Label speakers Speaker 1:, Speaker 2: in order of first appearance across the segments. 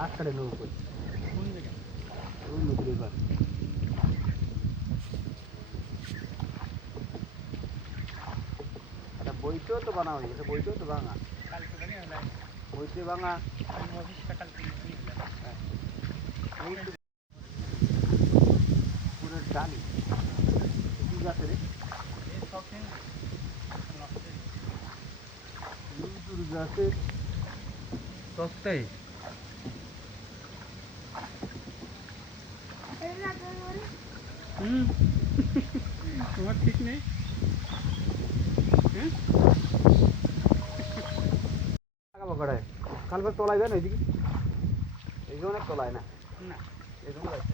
Speaker 1: কই
Speaker 2: কোন জায়গায়?
Speaker 1: ওই নদীর এবার এটা বইতেও তো বানা হয়নি এটা বইতেও তো ভাঙা
Speaker 2: কালকে
Speaker 1: বইতে ভাঙা
Speaker 2: আমি অফিসটা কালকে গিয়েছিলাম
Speaker 1: এই তো পুরো ডালি। কি গাছে রে? গাছে। সস্তায়
Speaker 2: হুম। তোমার ঠিক নেই? হ্যাঁ?
Speaker 1: কালকে দেন ওইদিকে এইখানে তোলায় না।
Speaker 2: না।
Speaker 1: এরকম আছে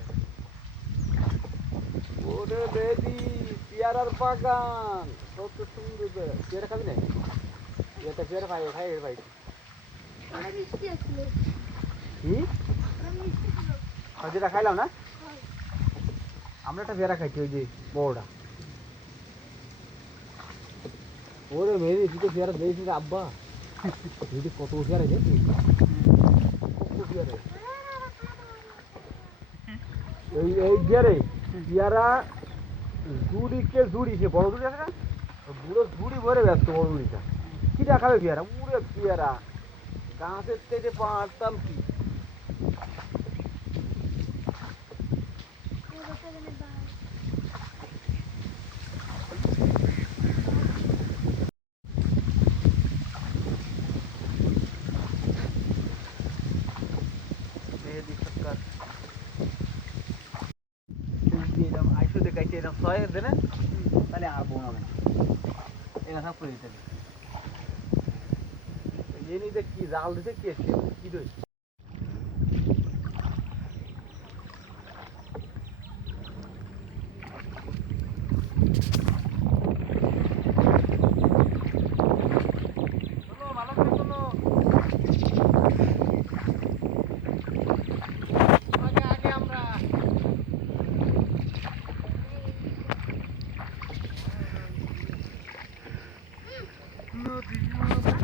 Speaker 1: ওরে বেবি পেয়ারার বাগান। কত সুন্দর বে- পেয়ারা খাবি না এটা পেয়ারা খাই খাই ভাই। কি খাইলাম না? আমরা একটা পেয়ারা খাইছি, ওই যে বড়টা। ওরে মেয়ে, তুই তো পেয়ারা দিয়েছিস রে, আব্বা। তুই তো কত পেয়ারা দেখি কত পেয়ারা এই এই পেয়ারে পেয়ারা জুড়িকে জুড়ি সে বড় জুড়ি আছে না? বুড়ো জুড়ি ভরে ব্যস্ত বড় জুড়িটা কি দেখাবে পেয়ারা উড়ে পেয়ারা গাছের থেকে পারতাম কি? এরকম আইসো দেখাইছে এরকম ছয় দেনে? তাহলে আর বোন হবে না। এরা সব করে দিতে হবে কি জাল দিতে কি কি দোষ Thank.